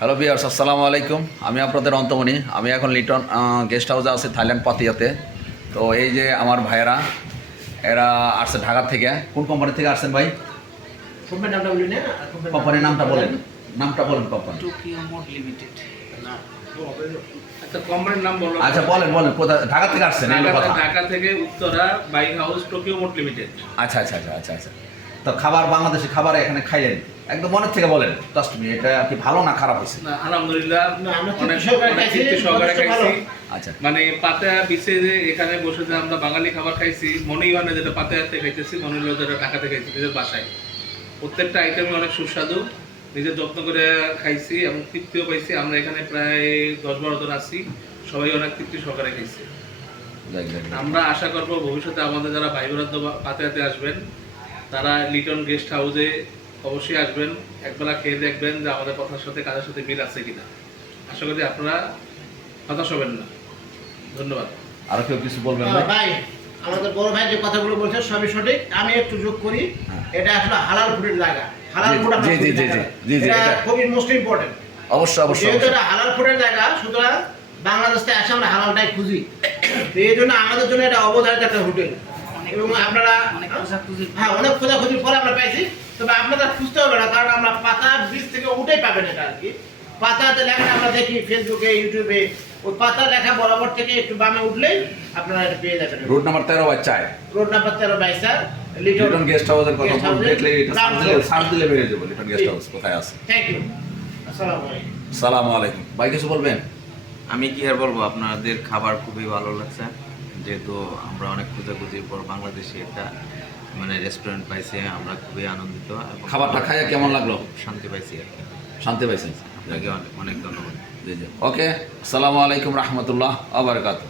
Hello viewers, আসসালামু আলাইকুম। আমি আপনাদের অন্তমণি। আমি এখন লিটন গেস্ট হাউসে আছি থাইল্যান্ড পাতিয়াতে। তো এই যে আমার ভাইয়েরা, এরা আসছে ঢাকা থেকে। কোন কোম্পানি থেকে আসছেন ভাই? কোম্পানির নামটা বলেন, কোম্পানি। টোকিও মোড লিমিটেড না, একটা কোম্পানির নাম বলো। আচ্ছা বলেন কোথা ঢাকা থেকে আসছেন? এই হলো কথা। ঢাকা থেকে Uttara bike house Tokyo mode limited. আচ্ছা আচ্ছা আচ্ছা আচ্ছা আচ্ছা। তো খাবার, বাংলাদেশি খাবার এখানে খাইলেন, একদম মনের থেকে বলেন, ট্রাস্ট মি, এটা কি ভালো না খারাপ হয়েছে? না, আলহামদুলিল্লাহ অনেক তৃপ্তি সহকারে খাইছি। আচ্ছা মানে পাতায়া বিচে যে এখানে বসে যে আমরা বাঙালি খাবার খাইছি, মনেই হয় না যেটা পাতায়াতে খাইতেছি, মনে হলো যেটা ঢাকাতে খাইছি নিজের বাসায়। প্রত্যেকটা আইটেমই অনেক সুস্বাদু, নিজের যত্ন করে খাইছি এবং তৃপ্তিও পাইছি। আমরা এখানে প্রায় 10-12 জন আছি, সবাই অনেক তৃপ্তি সহকারে খাইছি। আমরা আশা করব ভবিষ্যতে আমাদের যারা ভাই বোনেরা পাতায়াতে আসবেন, তারা লিটন গেস্ট হাউসে অবশ্যই আসবেন, একবেলা খেয়ে দেখবেন যে আমাদের কথার সাথে কাজের সাথে মিল আছে কিনা। আশা করি আপনারা হতাশ হবেন না। ধন্যবাদ। আরো কেউ কিছু বলবেন ভাই? আমাদের বড় ভাই যে কথাগুলো বলছে সবই সঠিক, আমি একটু যোগ করি। এটা আসলে হালাল ফুডের জায়গা, হালাল ফুড এটা খুবই মোস্ট ইম্পর্টেন্ট। অবশ্যই অবশ্যই। যেহেতু এটা হালাল ফুডের জায়গা, সুতরাং বাংলাদেশ থেকে আসে আমরা হালালটাই খুঁজি। তো এই জন্য আমাদের জন্য এটা অবধারিত একটা হোটেল, এবং আপনারা অনেক খোঁজাখুঁজির পরে আমরা পাইছি। তবে আপনাদের খুঁজতে হবে না, কারণ আমরা পাতা বীজ থেকে উঠেই পাবেন এটা আর কি। পাতাতে লেখা আমরা দেখি ফেসবুকে, ইউটিউবে, ওই পাতা লেখা বরাবর থেকে একটু বামে উঠলেই আপনারা এটা পেয়ে যাবেন। Road number 13 by 4, road number 13 by 4 Liton guest হাউসের কথা দেখলে এটা সার্চ দিলে বেরিয়ে যাবে লিটন গেস্ট হাউস কোথায় আছে। Thank you. আসসালামু আলাইকুম। আসসালামু আলাইকুম। ভাই কিছু বলবেন? আমি কি আর বলবো, আপনাদের খাবার খুবই ভালো লাগছে। যেহেতু আমরা অনেক খোঁজাখুঁজির পর বাংলাদেশে একটা রেস্টুরেন্ট পাইছি, আমরা খুবই আনন্দিত এবং খাবারটা খাইয়া কেমন লাগলো? শান্তি পাইছি আর কি। শান্তি পাইছেন? আপনাকে অনেক অনেক ধন্যবাদ। জি জি। ওকে, আসসালামু আলাইকুম রহমতুল্লাহ ওয়া বারাকাতুহু।